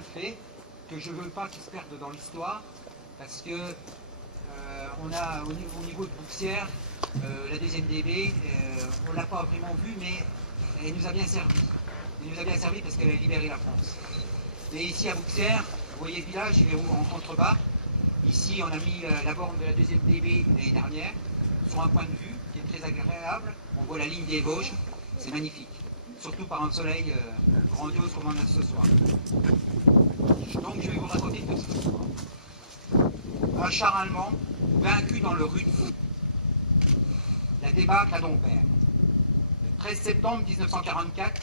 un fait que je ne veux pas qu'il se perde dans l'histoire, parce que on a au niveau de Bouxières, la deuxième DB, on ne l'a pas vraiment vue, mais elle nous a bien servi. Elle nous a bien servi parce qu'elle a libéré la France. Mais ici à Bouxières, vous voyez le village, il est en contrebas. Ici, on a mis la borne de la deuxième DB l'année dernière, sur un point de vue qui est très agréable. On voit la ligne des Vosges, c'est magnifique. Surtout par un soleil grandiose comme on a ce soir. Donc je vais vous raconter une petite histoire. Un char allemand vaincu dans le Rudebourg. La débâcle à Dompierre. Le 13 septembre 1944,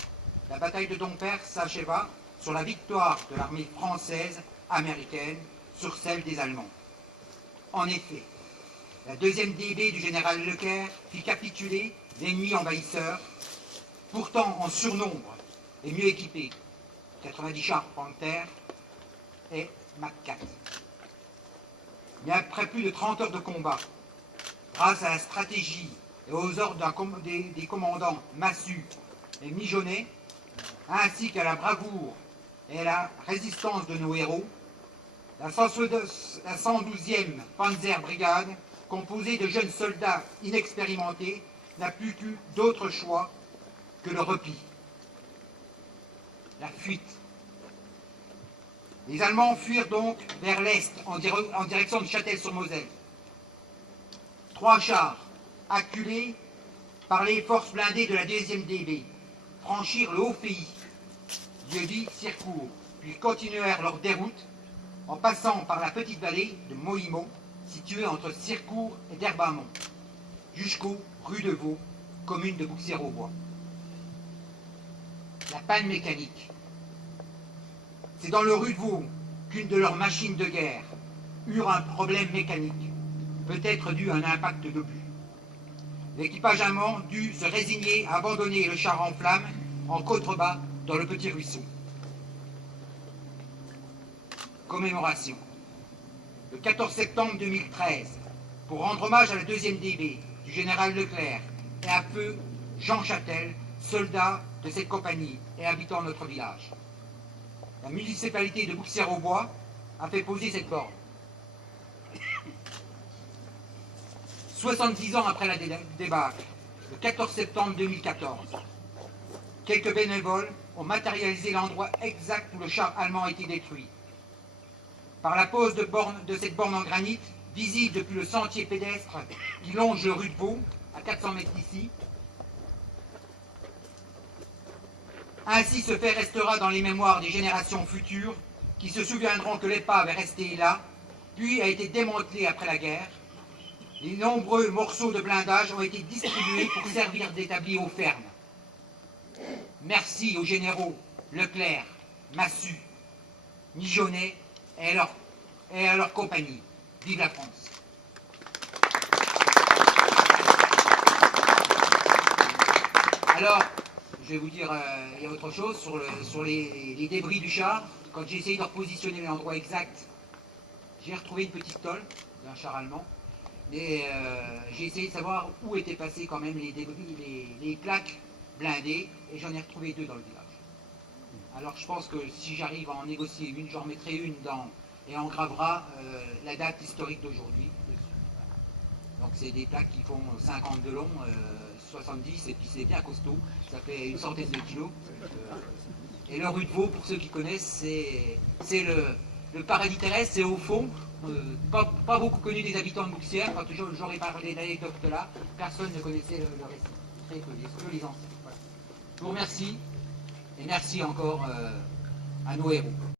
la bataille de Dompierre s'acheva sur la victoire de l'armée française américaine sur celle des Allemands. En effet, la deuxième DB du général Leclerc fit capituler l'ennemi envahisseur, pourtant en surnombre et mieux équipé, 90 chars Panther et Mac 4. Mais après plus de 30 heures de combat, grâce à la stratégie et aux ordres des commandants Massu et Mijonnet, ainsi qu'à la bravoure et à la résistance de nos héros, la 112e Panzer Brigade, composée de jeunes soldats inexpérimentés, n'a plus eu d'autre choix que le repli, la fuite. Les Allemands fuirent donc vers l'est en direction de Châtel-sur-Moselle. 3 chars, acculés par les forces blindées de la 2e DB, franchirent le Haut-Pays, lieu-dit Circourt, puis continuèrent leur déroute en passant par la petite vallée de Moïmont, située entre Circourt et Derbamont, jusqu'aux rues de Vaux, commune de Bouxières-au-Bois. La panne mécanique. C'est dans le rue de Vaux qu'une de leurs machines de guerre eut un problème mécanique, peut-être dû à un impact d'obus. L'équipage allemand dut se résigner à abandonner le char en flammes en contrebas dans le petit ruisseau. Commémoration. Le 14 septembre 2013, pour rendre hommage à la 2e DB du général Leclerc et à feu Jean Châtel, soldat de cette compagnie et habitant notre village. La municipalité de Bouxières-au-Bois a fait poser cette borne. 70 ans après la débâcle, le 14 septembre 2014, quelques bénévoles ont matérialisé l'endroit exact où le char allemand a été détruit. Par la pose de cette borne en granit, visible depuis le sentier pédestre qui longe le rue de Vaux, à 400 mètres d'ici. Ainsi ce fait restera dans les mémoires des générations futures qui se souviendront que l'épave est restée là, puis a été démantelée après la guerre. Les nombreux morceaux de blindage ont été distribués pour servir d'établi aux fermes. Merci aux généraux Leclerc, Massu, Mijonnet et à leur compagnie. Vive la France! Alors, je vais vous dire, il y a autre chose sur les débris du char. Quand j'ai essayé de repositionner l'endroit exact, j'ai retrouvé une petite tôle d'un char allemand. Mais j'ai essayé de savoir où étaient passés quand même les débris, les plaques blindées, et j'en ai retrouvé 2 dans le village. Alors je pense que si j'arrive à en négocier une, j'en remettrai une dans, et on gravera la date historique d'aujourd'hui. Donc c'est des plaques qui font 50 de long, 70, et puis c'est bien costaud, ça fait une centaine de kilos. Et le rue de Vaux, pour ceux qui connaissent, c'est le paradis terrestre, c'est au fond, pas beaucoup connu des habitants de Bouxières. Quand j'aurais parlé d'anecdotes là, personne ne connaissait le récit, très peu, que les anciens. Voilà. Je vous remercie, et merci encore à nos héros.